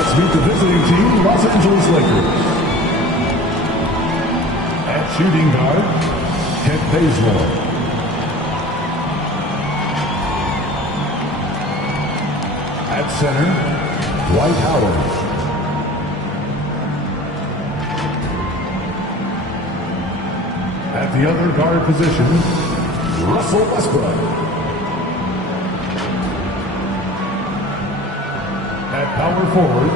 Let's meet the visiting team, Los Angeles Lakers. At shooting guard, Kent Bazemore. At center, Dwight Howard. At the other guard position, Russell Westbrook. At power forward,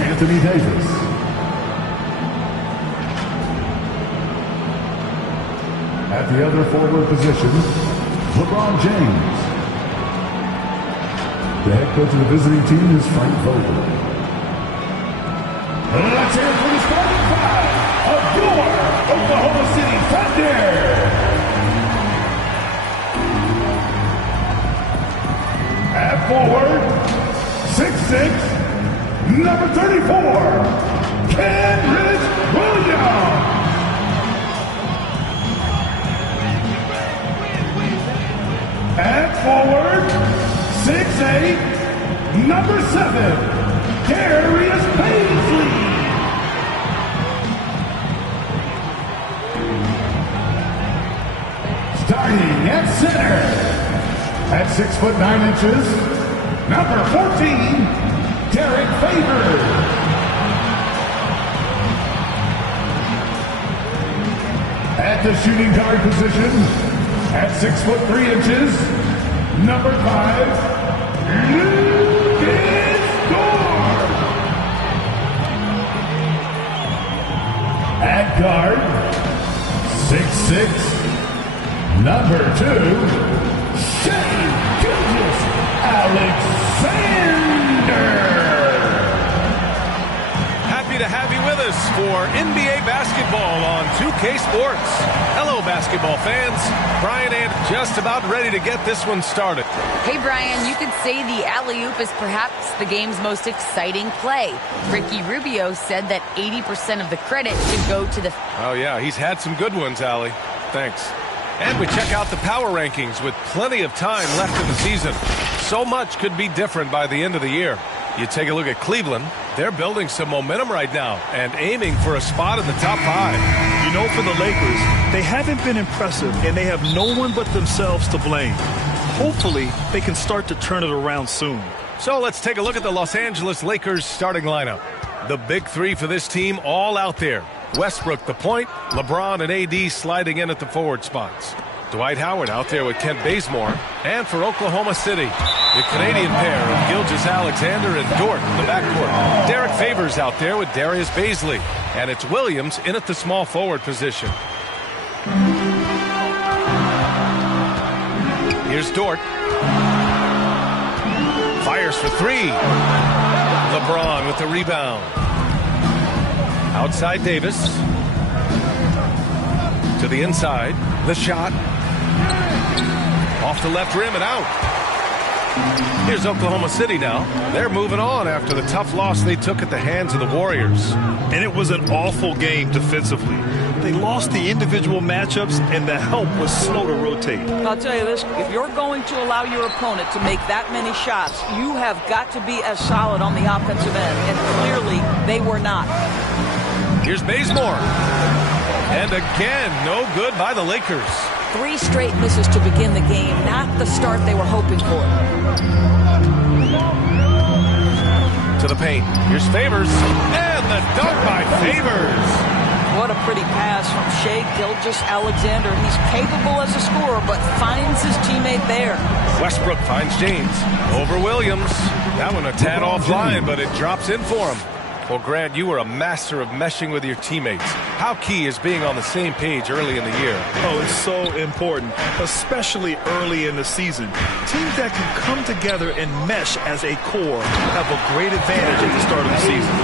Anthony Davis. At the other forward position, LeBron James. The head coach of the visiting team is Frank Vogel. Let's hear it for the starting five of your Oklahoma City Thunder. At forward, 6'6", number 34, Kenrich Williams. At forward, 6'8", number 7, Darius Bazley. Starting at center, at 6'9", number 14, Derek Favors. At the shooting guard position, at 6'3", number 5, Lucas Dort. At guard, 6'6", number 2, Shai Gilgeous-Alexander. Happy to have you with us for NBA basketball on 2K Sports. Hello, basketball fans. Brian and just about ready to get this one started. Hey, Brian, you could say the alley-oop is perhaps the game's most exciting play. Ricky Rubio said that 80% of the credit should go to the... Oh, yeah, he's had some good ones, Allie. Thanks. And we check out the power rankings with plenty of time left in the season. So much could be different by the end of the year. You take a look at Cleveland. They're building some momentum right now and aiming for a spot in the top 5. You know, for the Lakers, they haven't been impressive, and they have no one but themselves to blame. Hopefully, they can start to turn it around soon. So let's take a look at the Los Angeles Lakers starting lineup. The big three for this team all out there. Westbrook the point, LeBron and AD sliding in at the forward spots. Dwight Howard out there with Kent Bazemore. And for Oklahoma City, the Canadian pair of Gilgeous-Alexander and Dort in the backcourt. Derek Favors out there with Darius Bazley. And it's Williams in at the small forward position. Here's Dort. Fires for 3. LeBron with the rebound. Outside Davis. To the inside. The shot. Off the left rim and out. Here's Oklahoma City now. They're moving on after the tough loss they took at the hands of the Warriors. And it was an awful game defensively. They lost the individual matchups, and the help was slow to rotate. I'll tell you this, if you're going to allow your opponent to make that many shots, you have got to be as solid on the offensive end, and clearly they were not. Here's Bazemore. And again, no good by the Lakers. 3 straight misses to begin the game, not the start they were hoping for. To the paint. Here's Favors. And the dunk by Favors. What a pretty pass from Shai Gilgeous-Alexander. He's capable as a scorer, but finds his teammate there. Westbrook finds James. Over Williams. That one a tad offline, but it drops in for him. Well, Grant, you were a master of meshing with your teammates. How key is being on the same page early in the year? Oh, it's so important, especially early in the season. Teams that can come together and mesh as a core have a great advantage at the start of the season.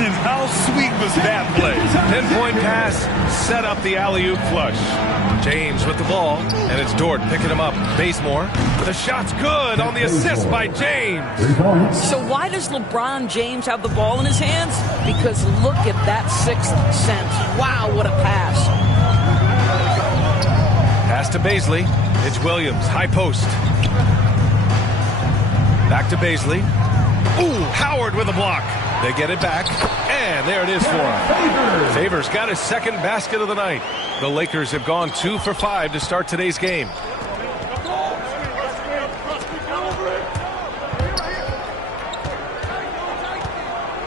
And how sweet was that play? Pinpoint pass, set up the alley-oop flush. James with the ball, and it's Dort picking him up. Bazemore, the shot's good on the assist by James. So why does LeBron James have the ball in his hands? Because look at that 6th sense. Wow, what a pass. Pass to Bazley. It's Williams, high post. Back to Bazley. Ooh, Howard with a block. They get it back, and there it is for him. Favors got his second basket of the night. The Lakers have gone 2 for 5 to start today's game.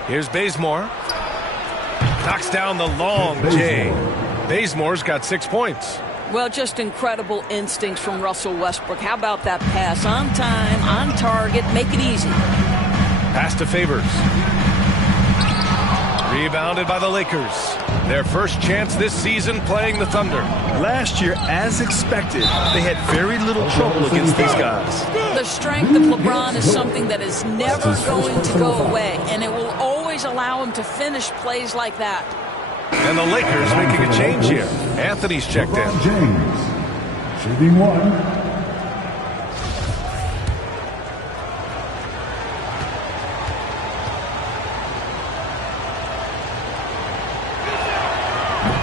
Here's Bazemore. Knocks down the long J. Bazemore's got 6 points. Well, just incredible instincts from Russell Westbrook. How about that pass? On time, on target, make it easy. Pass to Favors. Rebounded by the Lakers. Their first chance this season playing the Thunder. Last year, as expected, they had very little trouble against these guys. The strength of LeBron is something that is never going to go away, and it will always allow him to finish plays like that. And the Lakers making a change here. Anthony's checked in. James, shooting 1.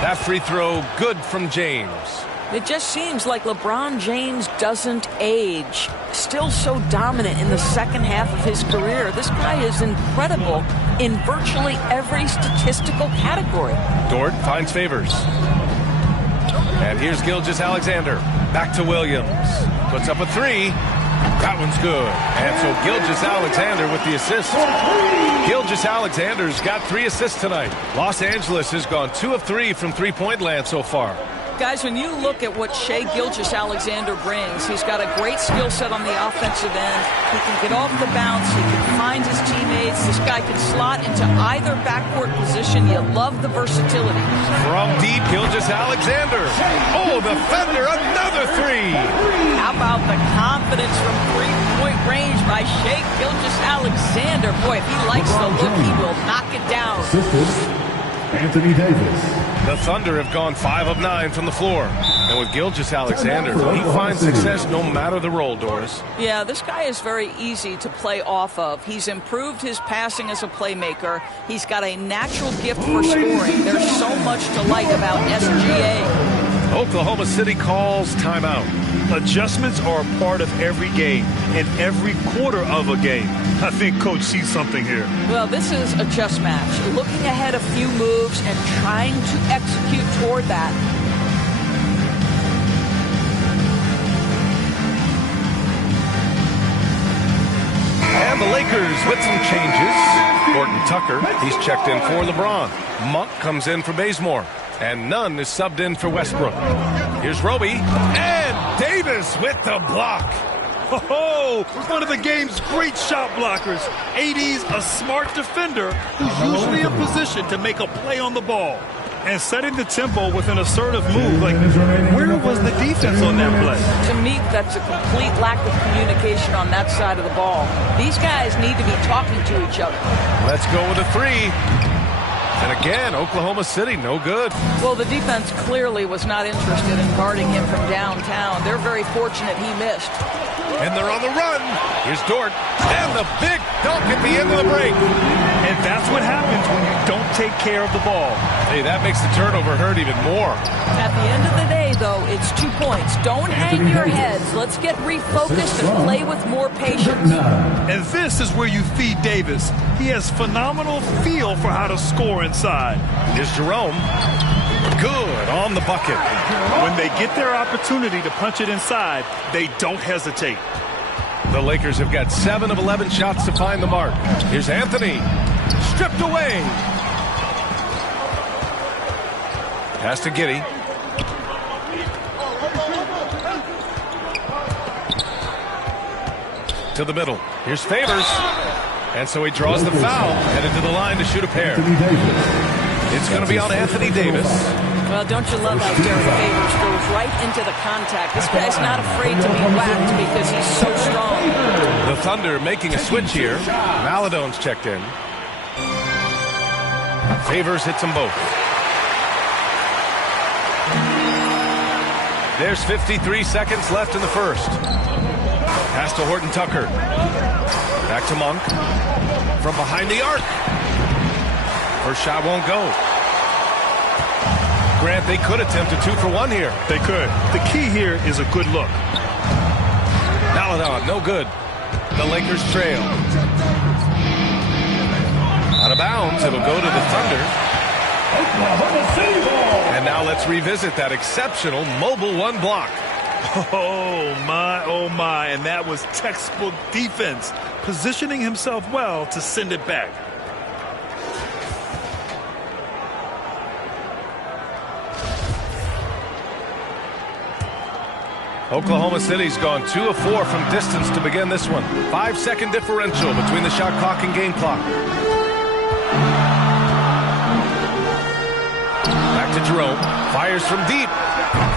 That free throw good from James. It just seems like LeBron James doesn't age. Still so dominant in the second half of his career. This guy is incredible in virtually every statistical category. Dort finds Favors. And here's Gilgeous-Alexander. Back to Williams. Puts up a 3. That one's good. And so Gilgeous-Alexander with the assist. Gilgeous-Alexander's got 3 assists tonight. Los Angeles has gone 2 of 3 from three-point land so far. Guys, when you look at what Shai Gilgeous-Alexander brings, he's got a great skill set on the offensive end. He can get off the bounce. He can find his teammates. This guy can slot into either backcourt position. You love the versatility. From deep, Gilgeous-Alexander. Oh, the Thunder, another 3. How about the confidence from three-point range by Shai Gilgeous-Alexander? Boy, if he likes the look, he will knock it down. Anthony Davis. The Thunder have gone 5 of 9 from the floor. And with Gilgeous-Alexander, he finds success no matter the role, Doris. Yeah, this guy is very easy to play off of. He's improved his passing as a playmaker. He's got a natural gift for scoring. There's so much to like about SGA. Oklahoma City calls timeout. Adjustments are a part of every game and every quarter of a game. I think Coach sees something here. Well, this is a just match. Looking ahead a few moves and trying to execute toward that. And the Lakers with some changes. Horton Tucker, he's checked in for LeBron. Monk comes in for Bazemore. And Nunn is subbed in for Westbrook. Here's Roby. And Davis with the block. Oh, one of the game's great shot blockers. AD's a smart defender who's usually in position to make a play on the ball. And setting the tempo with an assertive move. Like, where was the defense on that play? To me, that's a complete lack of communication on that side of the ball. These guys need to be talking to each other. Let's go with a 3. And again, Oklahoma City, no good. Well, the defense clearly was not interested in guarding him from downtown. They're very fortunate he missed. And they're on the run. Here's Dort. And the big dunk at the end of the break. And that's what happens when you don't take care of the ball. Hey, that makes the turnover hurt even more. At the end of the day, though, it's 2 points. Don't hang your heads. Let's get refocused and play with more patience. And this is where you feed Davis. He has phenomenal feel for how to score inside. Here's Jerome. Good on the bucket. When they get their opportunity to punch it inside, they don't hesitate. The Lakers have got 7 of 11 shots to find the mark. Here's Anthony. Stripped away. Pass to Giddey. To the middle. Here's Favors. And so he draws the foul. Headed to the line to shoot a pair. It's going to be on Anthony Davis. Well, don't you love how Derek Favors goes right into the contact. This guy's not afraid to be whacked because he's so strong. The Thunder making a switch here. Maladone's checked in. Favors hits them both. There's 53 seconds left in the first. Pass to Horton Tucker. Back to Monk. From behind the arc. First shot won't go. Grant, they could attempt a 2 for 1 here. They could. The key here is a good look. Maladon, no good. The Lakers trail. bounds. It'll go to the Thunder. Oklahoma City ball. And now let's revisit that exceptional Mobile One block. Oh, my. And that was textbook defense, positioning himself well to send it back. Oklahoma City's gone 2 of 4 from distance to begin this one. 5-second differential between the shot clock and game clock. Back to Jerome. Fires from deep.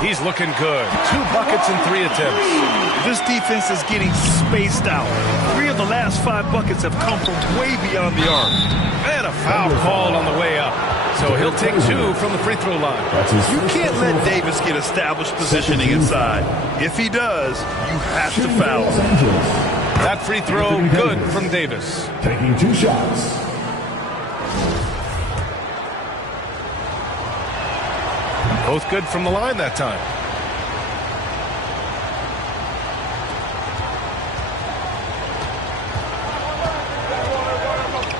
He's looking good. 2 buckets in 3 attempts. This defense is getting spaced out. 3 of the last 5 buckets have come from way beyond the arc. And a foul called on the way up. So he'll take 2 from the free throw line. You can't let Davis get established positioning inside. If he does, you have to foul. That free throw good from Davis. Taking 2 shots. Both good from the line that time.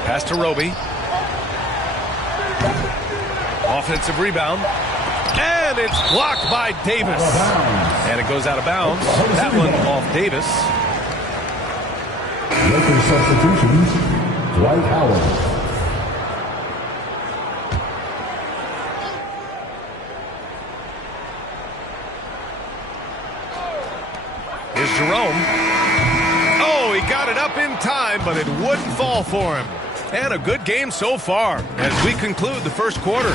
Pass to Roby. Offensive rebound. And it's blocked by Davis. And it goes out of bounds. That one off Davis. Lakers substitutions. Dwight Howard. Here's Jerome. Oh, he got it up in time, but it wouldn't fall for him. And a good game so far as we conclude the first quarter.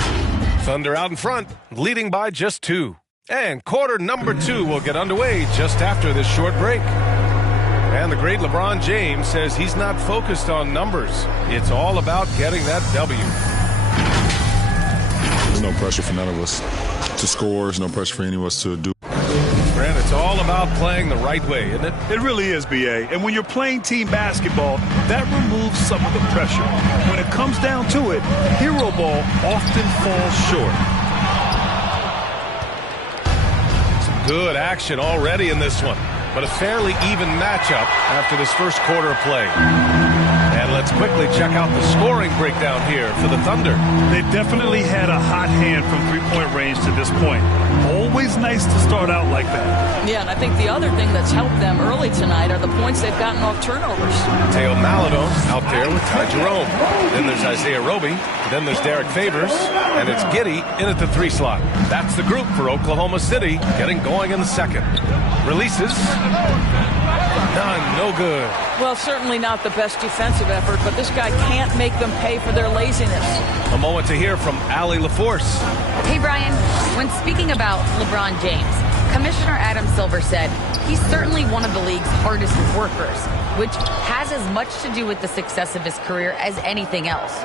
Thunder out in front, leading by just 2. And quarter number 2 will get underway just after this short break. And the great LeBron James says he's not focused on numbers. It's all about getting that W. There's no pressure for none of us to score. There's no pressure for any of us to do. Grant, it's all about playing the right way, isn't it? It really is, B.A. And when you're playing team basketball, that removes some of the pressure. When it comes down to it, hero ball often falls short. Some good action already in this one, but a fairly even matchup after this first quarter of play. And let's quickly check out the scoring breakdown here for the Thunder. They definitely had a hot hand from three-point range to this point. Always nice to start out like that. Yeah, and I think the other thing that's helped them early tonight are the points they've gotten off turnovers. Teo Maledon out there with Ty Jerome. Then there's Isaiah Roby. Then there's Derek Favors. And it's Giddey in at the 3 slot. That's the group for Oklahoma City getting going in the second. Releases. None, no good. Well, certainly not the best defensive effort, but this guy can't make them pay for their laziness. A moment to hear from Allie LaForce. Hey, Brian, when speaking about LeBron James, Commissioner Adam Silver said he's certainly one of the league's hardest workers, which has as much to do with the success of his career as anything else.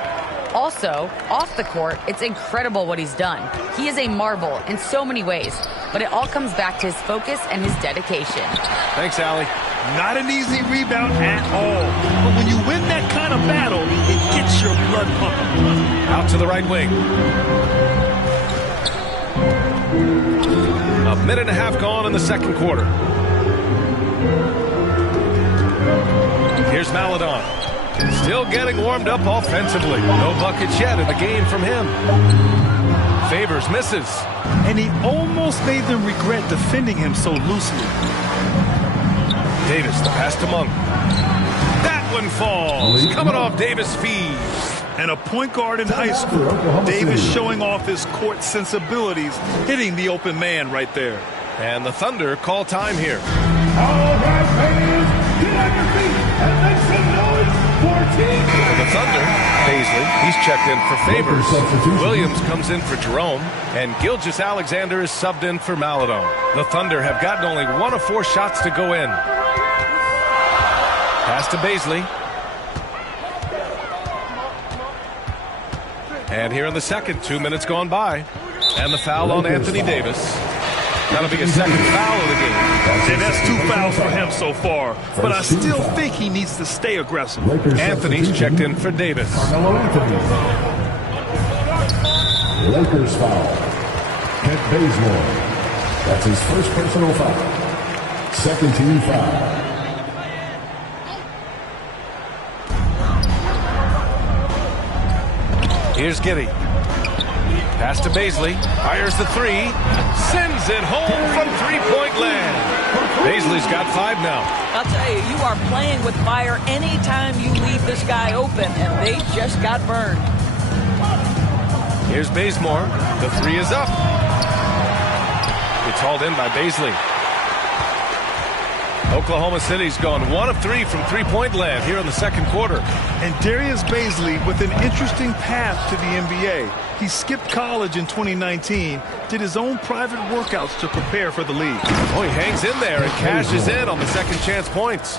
Also, off the court, it's incredible what he's done. He is a marvel in so many ways, but it all comes back to his focus and his dedication. Thanks, Allie. Not an easy rebound at all. But when you win that kind of battle, it gets your blood pumping. Out to the right wing. A minute and a half gone in the second quarter. Here's Maledon. Still getting warmed up offensively. No buckets yet in the game from him. Favors misses. And he almost made them regret defending him so loosely. Davis, the pass to Monk. That one falls. Coming off Davis' feet. And a point guard in high school, Davis showing off his court sensibilities, hitting the open man right there. And the Thunder call time here. All right, fans, get on your feet and make some noise for Team For the Thunder, Paisley, he's checked in for Favors. Williams comes in for Jerome. And Gilgeous-Alexander is subbed in for Maledon. The Thunder have gotten only 1 of 4 shots to go in. Pass to Paisley. And here in the second, 2 minutes gone by. And the foul on Anthony Davis. That'll be his second foul of the game. And that's 2 fouls for him so far. But I still think he needs to stay aggressive. Anthony's checked in for Davis. Carmelo Anthony. Lakers foul. Kent Bazemore. That's his first personal foul. Second team foul. Here's Giddey. Pass to Bazley. Fires the three. Sends it home from three-point land. Bazley's got 5 now. I'll tell you, you are playing with fire anytime you leave this guy open, and they just got burned. Here's Bazemore. The three is up. It's hauled in by Bazley. Oklahoma City's gone 1 of 3 from three-point land here in the second quarter. And Darius Bazley with an interesting path to the NBA. He skipped college in 2019, did his own private workouts to prepare for the league. Oh, he hangs in there and cashes in on the second chance points.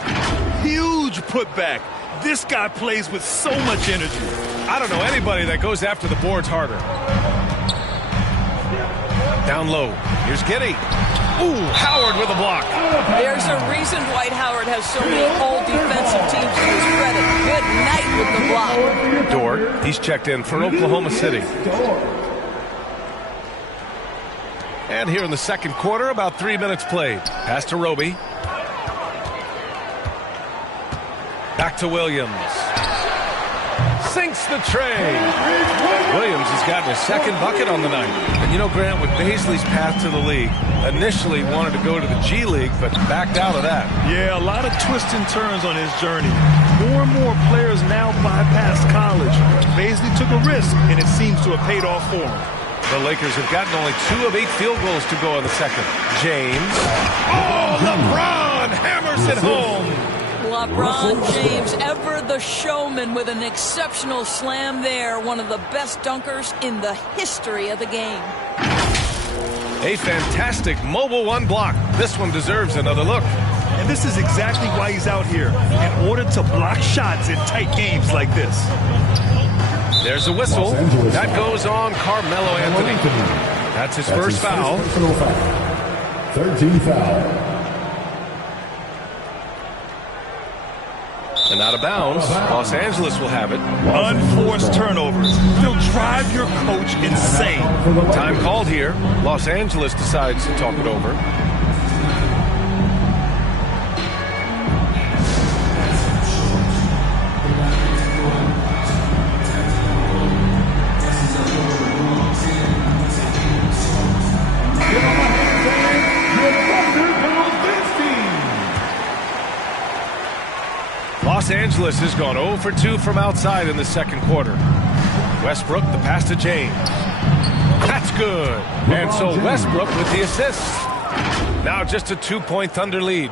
Huge putback. This guy plays with so much energy. I don't know anybody that goes after the boards harder. Down low. Here's Giddey. Ooh, Howard with a block. There's a reason Dwight Howard has so many all-defensive teams to his credit. Good night with the block. Dort, he's checked in for Oklahoma City. And here in the second quarter, about 3 minutes played. Pass to Roby. Back to Williams. Sinks the tray. Williams has gotten his second bucket on the night. And you know, Grant, with Bazley's path to the league, initially wanted to go to the G League, but backed out of that. Yeah, a lot of twists and turns on his journey. More and more players now bypass college. Bazley took a risk, and it seems to have paid off for him. The Lakers have gotten only 2 of 8 field goals to go in the second. James. Oh, LeBron hammers it home. LeBron James, ever the showman, with an exceptional slam there. One of the best dunkers in the history of the game. A fantastic mobile one block. This one deserves another look. And this is exactly why he's out here, in order to block shots in tight games like this. There's a whistle. That goes on Carmelo Anthony. That's his first foul. 13th foul. And out of bounds, Los Angeles will have it. Unforced turnovers. They'll drive your coach insane. Time called here. Los Angeles decides to talk it over. Los Angeles has gone 0 for 2 from outside in the second quarter. Westbrook, the pass to James. That's good. And so Westbrook with the assist. Now just a 2-point Thunder lead.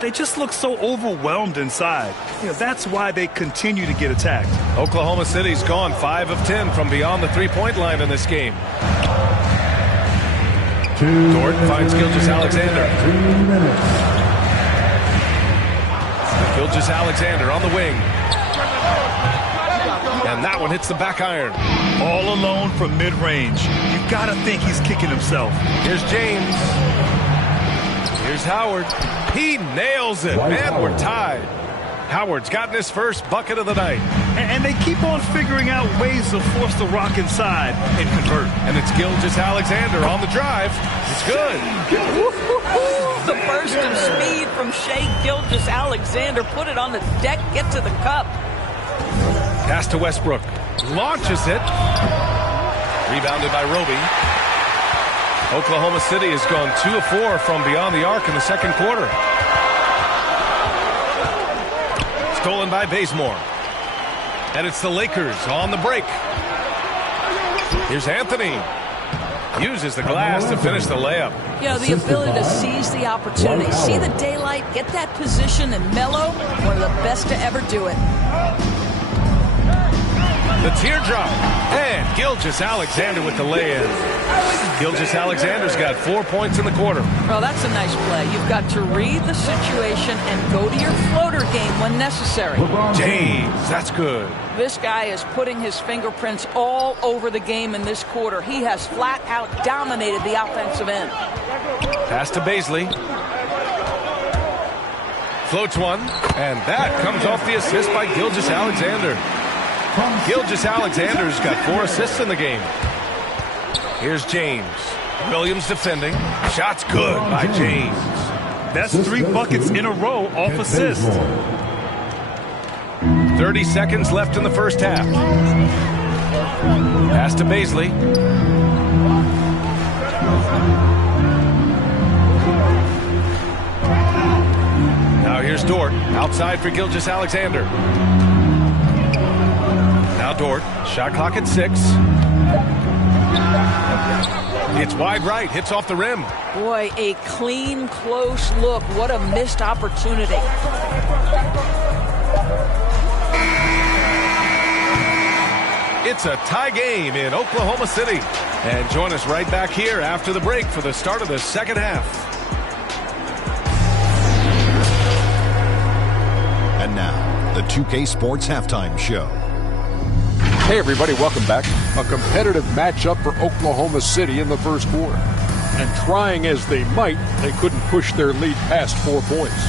They just look so overwhelmed inside. You know, that's why they continue to get attacked. Oklahoma City's gone 5 of 10 from beyond the three-point line in this game. Dort finds Gilgeous-Alexander. 2 minutes. Gilgeous-Alexander on the wing. And that one hits the back iron. All alone from mid-range. You've got to think he's kicking himself. Here's James. Here's Howard. He nails it. Man, we're tied. Howard's gotten his first bucket of the night. And they keep on figuring out ways to force the rock inside and convert. And it's Gilgeous-Alexander on the drive. It's good. The burst of speed from Shai Gilgeous-Alexander. Put it on the deck, get to the cup. Pass to Westbrook. Launches it. Rebounded by Roby. Oklahoma City has gone 2 of 4 from beyond the arc in the second quarter. Stolen by Bazemore. And it's the Lakers on the break. Here's Anthony. Uses the glass to finish the layup. You know, the ability to seize the opportunity, see the daylight, get that position, and mellow, one of the best to ever do it. The teardrop. And Gilgeous-Alexander with the lay-in. Gilgeous-Alexander's got 4 points in the quarter. Well, that's a nice play. You've got to read the situation and go to your floater game when necessary. James, that's good. This guy is putting his fingerprints all over the game in this quarter. He has flat out dominated the offensive end. Pass to Bazley. Floats one, and that comes off the assist by Gilgeous-Alexander. Gilgeous-Alexander's got 4 assists in the game. Here's James. Williams defending. Shot's good by James. That's 3 buckets in a row off assist. 30 seconds left in the first half. Pass to Baisley. Now here's Dort. Outside for Gilgeous-Alexander. Now Dort. Shot clock at 6. It's wide right. Hits off the rim. Boy, a clean, close look. What a missed opportunity. It's a tie game in Oklahoma City. And join us right back here after the break for the start of the second half. And now, the 2K Sports Halftime Show. Hey everybody, welcome back. A competitive matchup for Oklahoma City in the first quarter. And trying as they might, they couldn't push their lead past 4 points.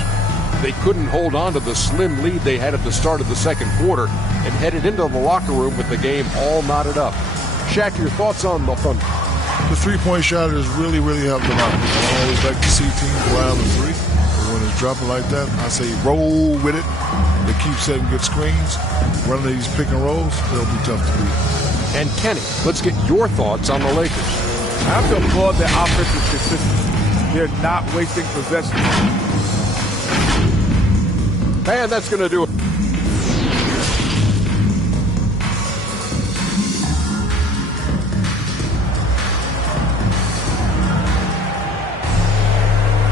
They couldn't hold on to the slim lead they had at the start of the second quarter and headed into the locker room with the game all knotted up. Shaq, your thoughts on the Thunder? The three-point shot has really helped them out. I always like to see teams go out of the three. But when it's dropping like that, I say roll with it. They keep setting good screens. Running these pick and rolls, it'll be tough to beat. And Kenny, let's get your thoughts on the Lakers. I have to applaud their offensive consistency. They're not wasting possessions. Man, that's going to do it.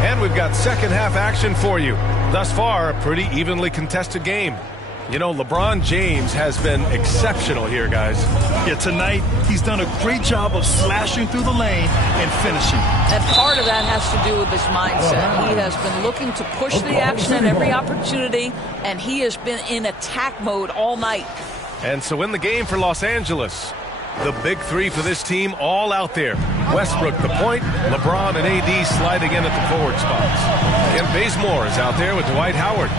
And we've got second half action for you. Thus far, a pretty evenly contested game. You know, LeBron James has been exceptional here, guys. Yeah, tonight he's done a great job of slashing through the lane and finishing. And part of that has to do with his mindset. He has been looking to push the action at every opportunity, and he has been in attack mode all night. And so in the game for Los Angeles, the big three for this team all out there. Westbrook the point, LeBron and AD sliding in at the forward spots. And Bazemore is out there with Dwight Howard.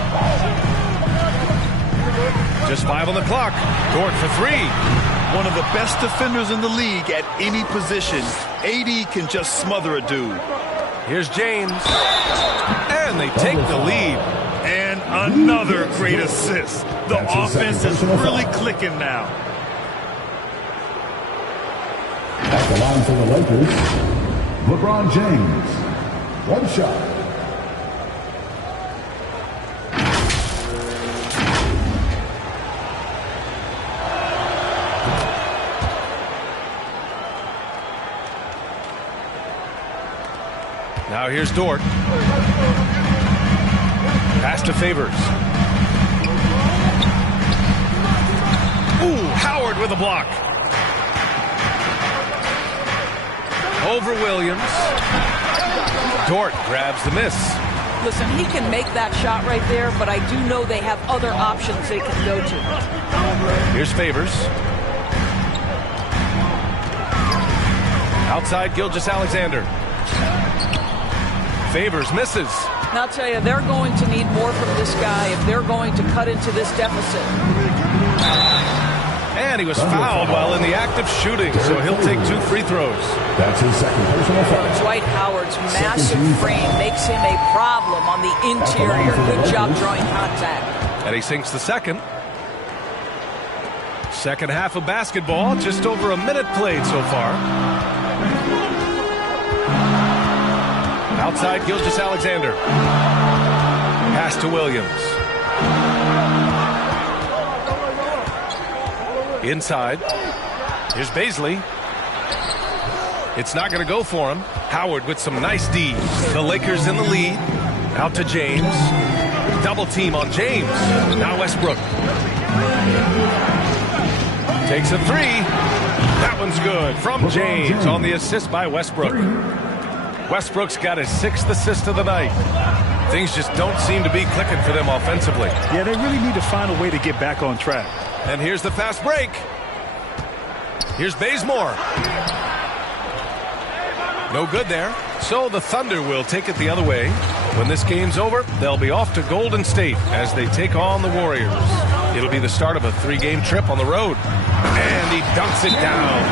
Just 5 on the clock. Dort for 3. One of the best defenders in the league at any position. AD can just smother a dude. Here's James. And they take the lead. And another great assist. The offense is really clicking now. At the line for the Lakers, LeBron James. One shot. Now here's Dort. Pass to Favors. Ooh, Howard with a block. Over Williams. Dort grabs the miss. Listen, he can make that shot right there, but I do know they have other options they can go to. Here's Favors. Outside Gilgeous-Alexander. Favors misses. And I'll tell you, they're going to need more from this guy if they're going to cut into this deficit. And he was fouled while in the act of shooting, so he'll take 2 free throws. That's his second personal foul. Dwight Howard's massive frame makes him a problem on the interior. Good job drawing contact. And he sinks the second. Second half of basketball, just over a minute played so far. Outside Gilgeous-Alexander. Pass to Williams. Inside. Here's Baisley. It's not going to go for him. Howard with some nice D. The Lakers in the lead. Out to James. Double team on James. Now Westbrook. Takes a 3. That one's good from James on the assist by Westbrook. Westbrook's got his 6th assist of the night. Things just don't seem to be clicking for them offensively. Yeah, they really need to find a way to get back on track. And here's the fast break. Here's Bazemore. No good there. So the Thunder will take it the other way. When this game's over, they'll be off to Golden State as they take on the Warriors. It'll be the start of a 3-game trip on the road. And he dunks it down.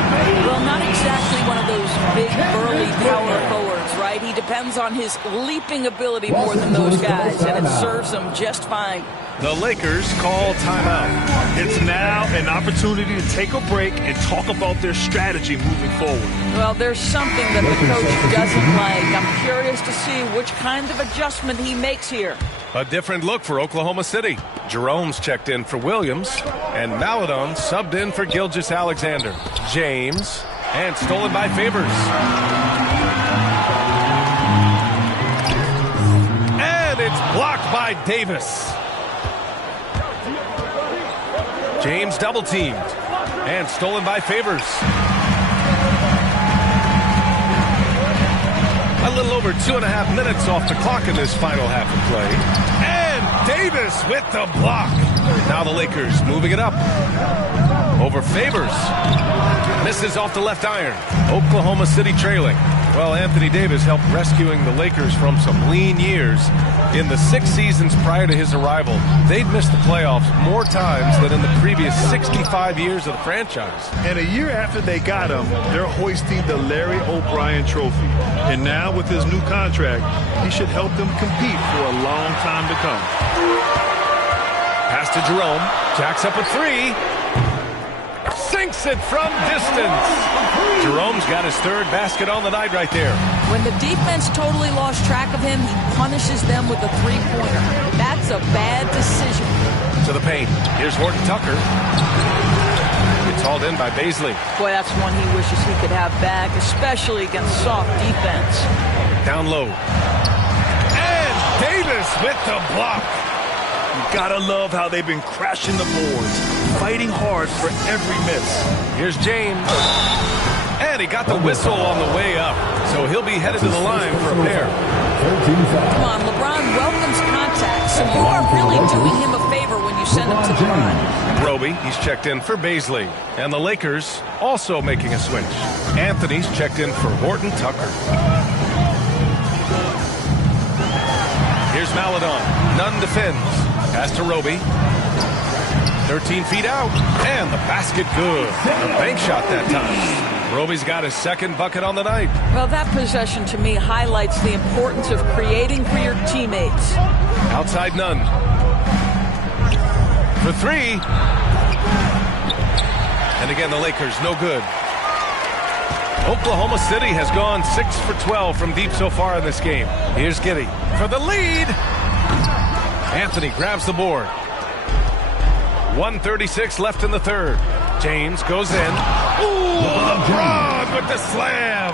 Well, not exactly one of those big, burly power forwards, right? He depends on his leaping ability more than those guys, and it serves him just fine. The Lakers call timeout. It's now an opportunity to take a break and talk about their strategy moving forward. Well, there's something that the coach doesn't like. I'm curious to see which kind of adjustment he makes here. A different look for Oklahoma City. Jerome's checked in for Williams, and Maladon subbed in for Gilgeous-Alexander. James, and stolen by Favors. And it's blocked by Davis. James double teamed and stolen by Favors. A little over 2.5 minutes off the clock in this final half of play. And Davis with the block. Now the Lakers moving it up. Over Favors. Misses off the left iron. Oklahoma City trailing. Well, Anthony Davis helped rescuing the Lakers from some lean years. In the 6 seasons prior to his arrival, they'd missed the playoffs more times than in the previous 65 years of the franchise. And a year after they got him, they're hoisting the Larry O'Brien Trophy. And now with his new contract, he should help them compete for a long time to come. Pass to Jerome. Jacks up a three. Sinks it from distance. Jerome's got his 3rd basket on the night right there. When the defense totally lost track of him, he punishes them with a three-pointer. That's a bad decision. To the paint. Here's Horton Tucker. It's hauled in by Baisley. Boy, that's one he wishes he could have back, especially against soft defense. Down low. And Davis with the block. You gotta love how they've been crashing the boards, fighting hard for every miss. Here's James. And he got the whistle on the way up, so he'll be headed to the line for a pair. Come on, LeBron welcomes contact, so you are really doing him a favor when you send him to the line. Roby, he's checked in for Baisley. And the Lakers also making a switch. Anthony's checked in for Horton Tucker. Here's Maladon. Nunn defends. Pass to Roby. 13 feet out. And the basket good. A bank shot that time. Roby's got his 2nd bucket on the night. Well, that possession to me highlights the importance of creating for your teammates. Outside Nunn. For 3. And again, the Lakers, no good. Oklahoma City has gone 6 for 12 from deep so far in this game. Here's Giddey for the lead. Anthony grabs the board. 1:36 left in the 3rd. James goes in. Ooh, LeBron with the slam.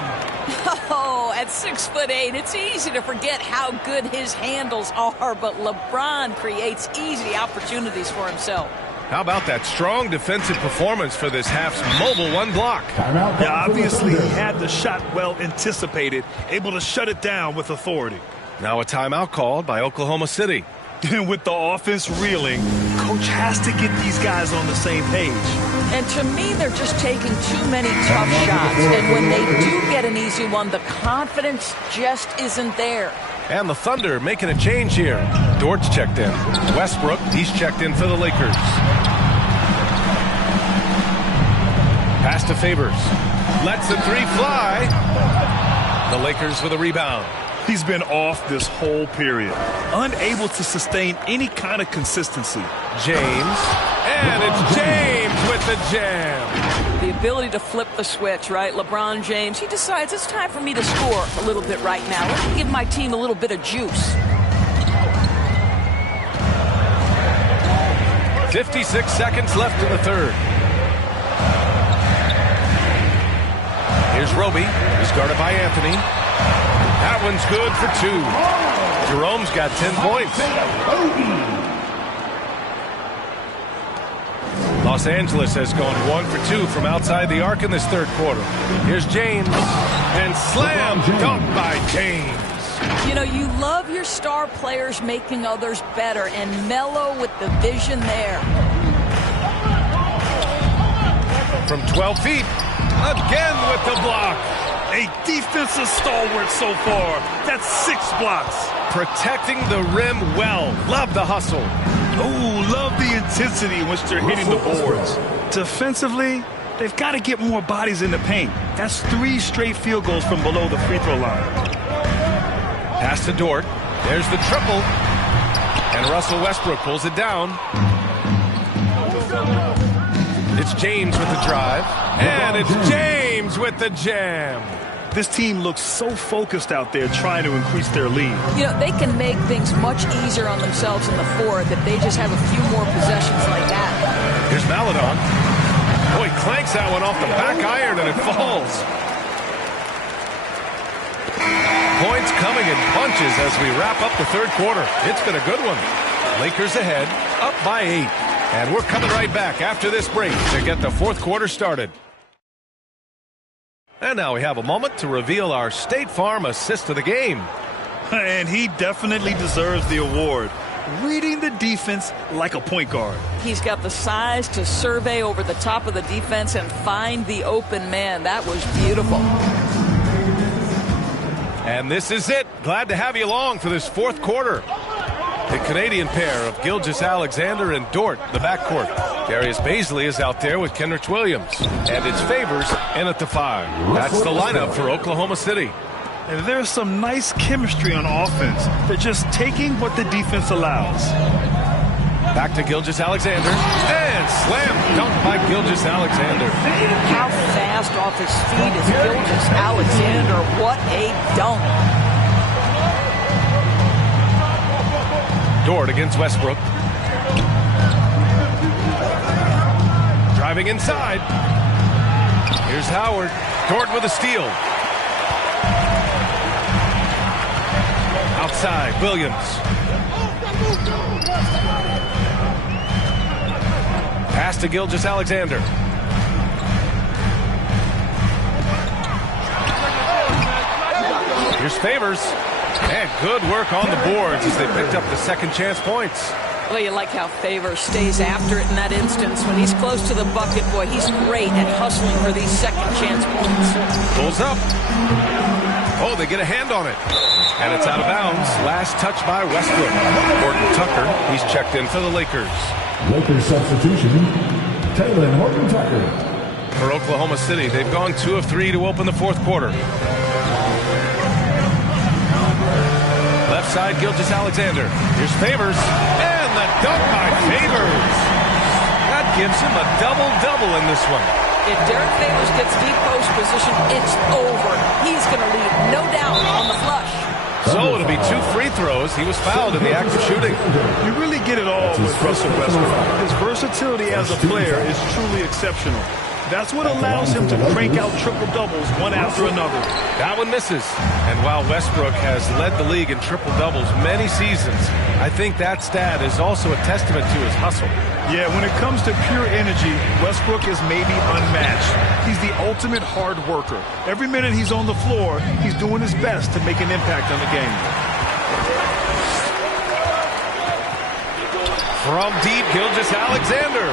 Oh, at 6'8", it's easy to forget how good his handles are, but LeBron creates easy opportunities for himself. How about that strong defensive performance for this half's mobile one block? Yeah, obviously he had the shot well anticipated, able to shut it down with authority. Now a timeout called by Oklahoma City. And with the offense reeling, coach has to get these guys on the same page. And to me, they're just taking too many tough shots. And when they do get an easy one, the confidence just isn't there. And the Thunder making a change here. Dort's checked in. Westbrook, he's checked in for the Lakers. Pass to Favors. Lets the 3 fly. The Lakers with a rebound. He's been off this whole period, unable to sustain any kind of consistency. James, and it's James with the jam. The ability to flip the switch, right? LeBron James, he decides it's time for me to score a little bit right now. Let me give my team a little bit of juice. 56 seconds left in the 3rd. Here's Roby. He's guarded by Anthony. That one's good for 2. Jerome's got 10 points. Los Angeles has gone 1 for 2 from outside the arc in this 3rd quarter. Here's James. And slam dunk by James. You know, you love your star players making others better, and Melo with the vision there. From 12 feet. Again with the block. A defensive stalwart so far. That's 6 blocks. Protecting the rim well. Love the hustle. Oh, love the intensity in which they're hitting the boards. Defensively, they've got to get more bodies in the paint. That's 3 straight field goals from below the free throw line. Pass to Dort. There's the triple. And Russell Westbrook pulls it down. It's James with the drive. And it's James with the jam. This team looks so focused out there trying to increase their lead. You know, they can make things much easier on themselves in the fourth if they just have a few more possessions like that. Here's Maledon. Boy, clanks that one off the back iron and it falls. Points coming in bunches as we wrap up the third quarter. It's been a good one. Lakers ahead, up by 8. And we're coming right back after this break to get the fourth quarter started. And now we have a moment to reveal our State Farm assist of the game. And he definitely deserves the award. Reading the defense like a point guard. He's got the size to survey over the top of the defense and find the open man. That was beautiful. And this is it. Glad to have you along for this fourth quarter. The Canadian pair of Gilgeous-Alexander and Dort, the backcourt. Darius Bazley is out there with Kenrich Williams. And it's Favors in at the 5. That's the lineup for Oklahoma City. And there's some nice chemistry on offense. They're just taking what the defense allows. Back to Gilgeous-Alexander. And slam dunk by Gilgeous-Alexander. How fast off his feet is Gilgeous-Alexander. What a dunk. Dort against Westbrook. Driving inside. Here's Howard. Dort with a steal. Outside, Williams. Pass to Gilgeous-Alexander. Here's Favors. And good work on the boards as they picked up the second chance points. Well, you like how Favors stays after it in that instance. When he's close to the bucket, boy, he's great at hustling for these second chance points. Pulls up. Oh, they get a hand on it. And it's out of bounds. Last touch by Westbrook. Horton Tucker, he's checked in for the Lakers. Lakers substitution, Talen Horton-Tucker. For Oklahoma City, they've gone 2 of 3 to open the fourth quarter. Left side, Gilgeous-Alexander. Here's Favors. And the dunk by Favors. That gives him a double-double in this one. If Derek Favors gets deep post position, it's over. He's going to lead, no doubt, on the flush. So it'll be 2 free throws. He was fouled in the act of shooting. You really get it all with Russell Westbrook. His versatility as a player is truly exceptional. That's what allows him to crank out triple-doubles one after another. That one misses. And while Westbrook has led the league in triple-doubles many seasons, I think that stat is also a testament to his hustle. Yeah, when it comes to pure energy, Westbrook is maybe unmatched. He's the ultimate hard worker. Every minute he's on the floor, he's doing his best to make an impact on the game. From deep, Gilgeous-Alexander.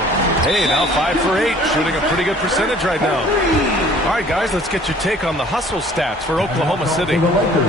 Hey, now 5 for 8, shooting a pretty good percentage right now. All right, guys, let's get your take on the hustle stats for Oklahoma City.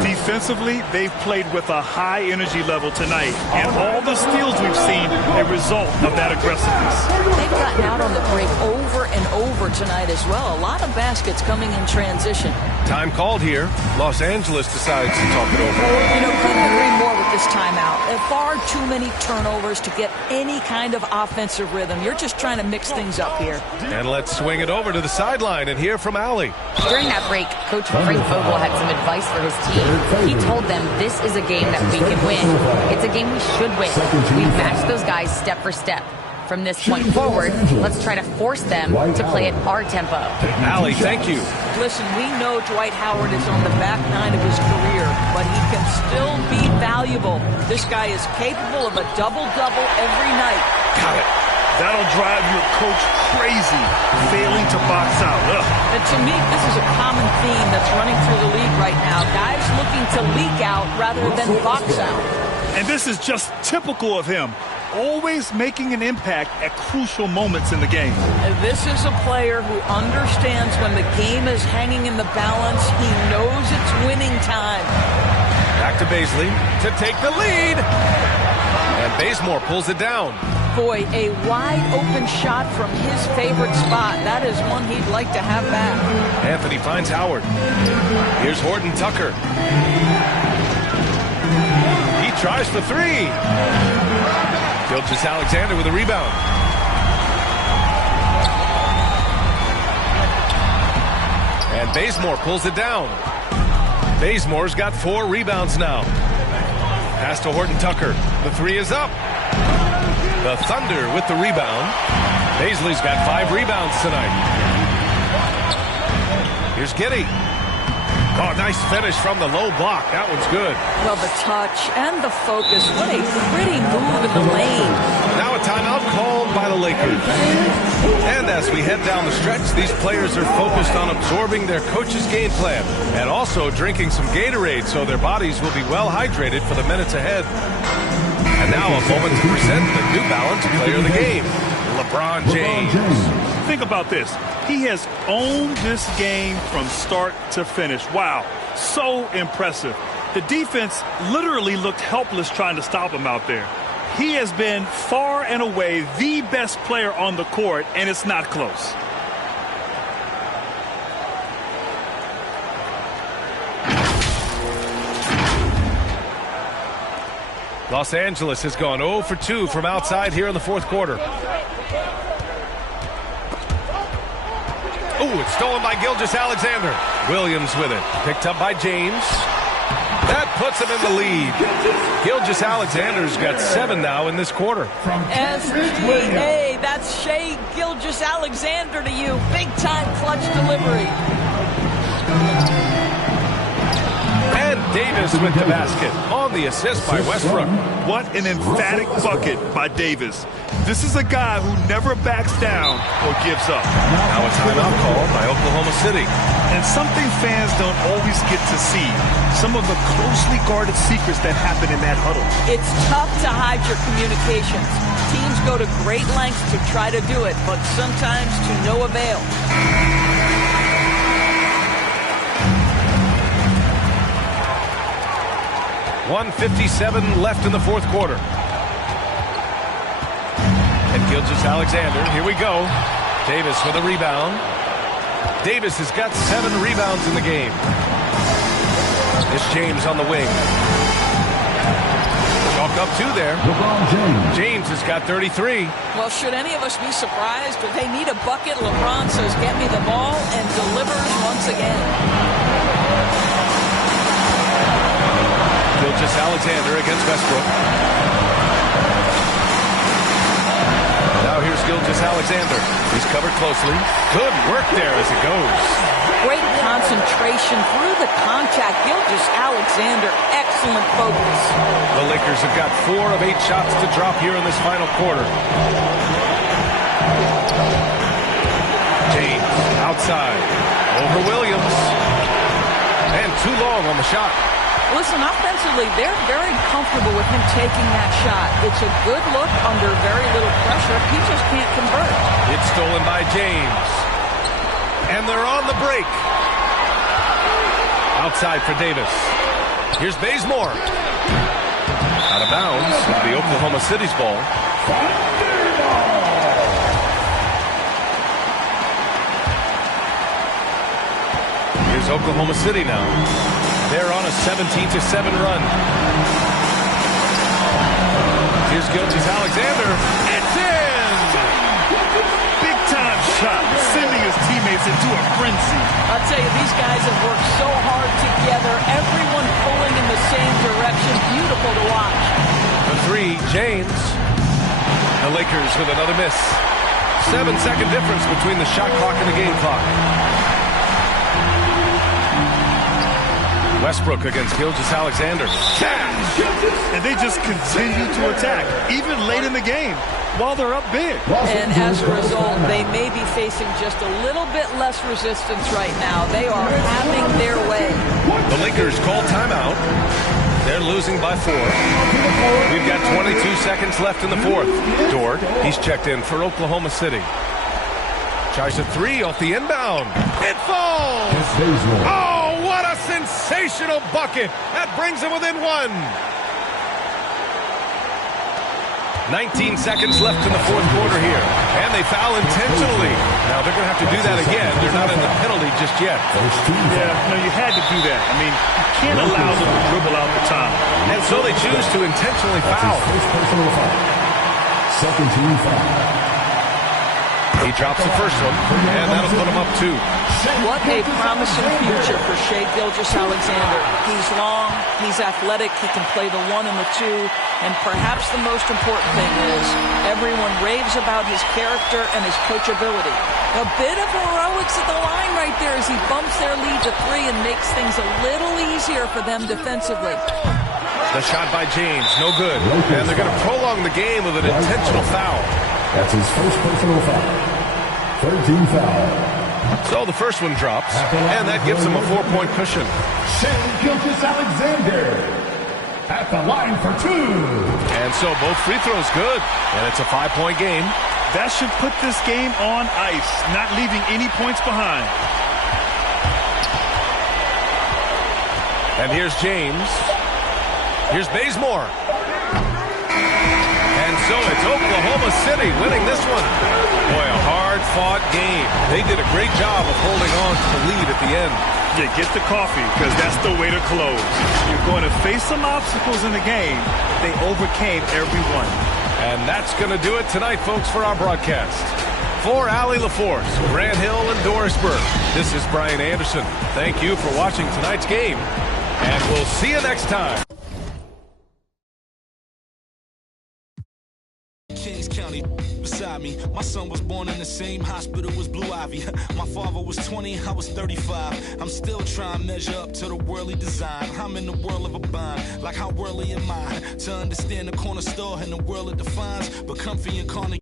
Defensively, they've played with a high energy level tonight, and all the steals we've seen a result of that aggressiveness. They've gotten out on the break over and over tonight as well. A lot of baskets coming in transition. Time called here. Los Angeles decides to talk it over. You know, couldn't agree more with this timeout. Far too many turnovers to get any kind of offensive rhythm. You're just trying to mix things up here. And let's swing it over to the sideline and hear from Allie. During that break, Coach Frank Vogel had some advice for his team. He told them this is a game that we can win. It's a game we should win. We've matched those guys step for step. From this point forward, let's try to force them to play at our tempo. Allie, thank you. Listen, we know Dwight Howard is on the back nine of his career, but he can still be valuable. This guy is capable of a double-double every night. Got it. That'll drive your coach crazy, failing to box out. Ugh. And to me, this is a common theme that's running through the league right now. Guys looking to leak out rather than box out. And this is just typical of him. Always making an impact at crucial moments in the game. This is a player who understands when the game is hanging in the balance. He knows it's winning time. Back to Bazley to take the lead. And Bazemore pulls it down. Boy, a wide open shot from his favorite spot. That is one he'd like to have back. Anthony finds Howard. Here's Horton Tucker. tries for three. Gilgeous-Alexander with a rebound. And Bazemore pulls it down. Bazemore's got 4 rebounds now. Pass to Horton Tucker. The three is up. The Thunder with the rebound. Baisley's got 5 rebounds tonight. Here's Giddey. Oh, nice finish from the low block. That one's good. Well, the touch and the focus. What a pretty move in the lane. Now a timeout called by the Lakers. And as we head down the stretch, these players are focused on absorbing their coach's game plan and also drinking some Gatorade so their bodies will be well hydrated for the minutes ahead. And now a moment to present the New Balance player of the game, LeBron James. Think about this. He has owned this game from start to finish. Wow, so impressive. The defense literally looked helpless trying to stop him out there. He has been far and away the best player on the court, and it's not close. Los Angeles has gone 0 for 2 from outside here in the fourth quarter. Oh, it's stolen by Gilgeous-Alexander. Williams with it. Picked up by James. That puts him in the lead. Gilgeous-Alexander's got 7 now in this quarter. SGA, that's Shai Gilgeous-Alexander to you. Big-time clutch delivery. And Davis with the basket on the assist by Westbrook. What an emphatic bucket by Davis. This is a guy who never backs down or gives up. Now a timeout called by Oklahoma City. And something fans don't always get to see. Some of the closely guarded secrets that happen in that huddle. It's tough to hide your communications. Teams go to great lengths to try to do it, but sometimes to no avail. 1:57 left in the fourth quarter. And Gilgeous-Alexander, here we go. Davis with a rebound. Davis has got 7 rebounds in the game. It's James on the wing. Chalk up 2 there. James has got 33. Well, should any of us be surprised? If they need a bucket, LeBron says, get me the ball, and delivers once again. Gilgeous-Alexander against Westbrook. Now here's Gilgeous-Alexander. He's covered closely. Good work there as it goes. Great concentration through the contact. Gilgeous-Alexander, excellent focus. The Lakers have got 4 of 8 shots to drop here in this final quarter. James outside. Over Williams. And too long on the shot. Listen, offensively, they're very comfortable with him taking that shot. It's a good look under very little pressure. He just can't convert. It's stolen by James. And they're on the break. Outside for Davis. Here's Bazemore. Out of bounds. It'll be Oklahoma City's ball. Here's Oklahoma City now. They're on a 17-7 run. Here's Gilgeous-Alexander. It's in! Big time shot, sending his teammates into a frenzy. I'll tell you, these guys have worked so hard together. Everyone pulling in the same direction. Beautiful to watch. The 3, James. The Lakers with another miss. 7-second difference between the shot clock and the game clock. Westbrook against Gilgeous-Alexander. And they just continue to attack, even late in the game, while they're up big. And as a result, they may be facing just a little bit less resistance right now. They are having their way. The Lakers call timeout. They're losing by 4. We've got 22 seconds left in the fourth. Dort, he's checked in for Oklahoma City. Tries a 3 off the inbound. It falls! Oh, what a sensational bucket! That brings him within 1. 19 seconds left in the fourth quarter here. And they foul intentionally. Now they're going to have to do that again. They're not in the penalty just yet. Yeah, no, you had to do that. I mean, you can't allow them to dribble out the time. And so they choose to intentionally foul. First personal foul. Second team foul. He drops the first one, and that'll put him up 2. What a promising future for Shai Gilgeous-Alexander. He's long, he's athletic, he can play the 1 and the 2, and perhaps the most important thing is everyone raves about his character and his coachability. A bit of heroics at the line right there as he bumps their lead to 3 and makes things a little easier for them defensively. The shot by James, no good. And they're going to prolong the game with an intentional foul. That's his first personal foul. Third team foul. So the first one drops, and that gives him a 4-point cushion. Shai Gilgeous-Alexander at the line for 2. And so both free throws good, and it's a 5-point game. That should put this game on ice, not leaving any points behind. And here's James. Here's Bazemore. And so it's Oklahoma City winning this one. Boy, a hard-fought game. They did a great job of holding on to the lead at the end. Yeah, get the coffee, because that's the way to close. You're going to face some obstacles in the game. They overcame every one. And that's going to do it tonight, folks, for our broadcast. For Allie LaForce, Grant Hill, and Doris Burke, this is Brian Anderson. Thank you for watching tonight's game, and we'll see you next time. Kings County beside me. My son was born in the same hospital as Blue Ivy. My father was 20, I was 35. I'm still trying to measure up to the worldly design. I'm in the world of a bind, like how worldly am I? To understand the corner store and the world it defines, but comfy and calm.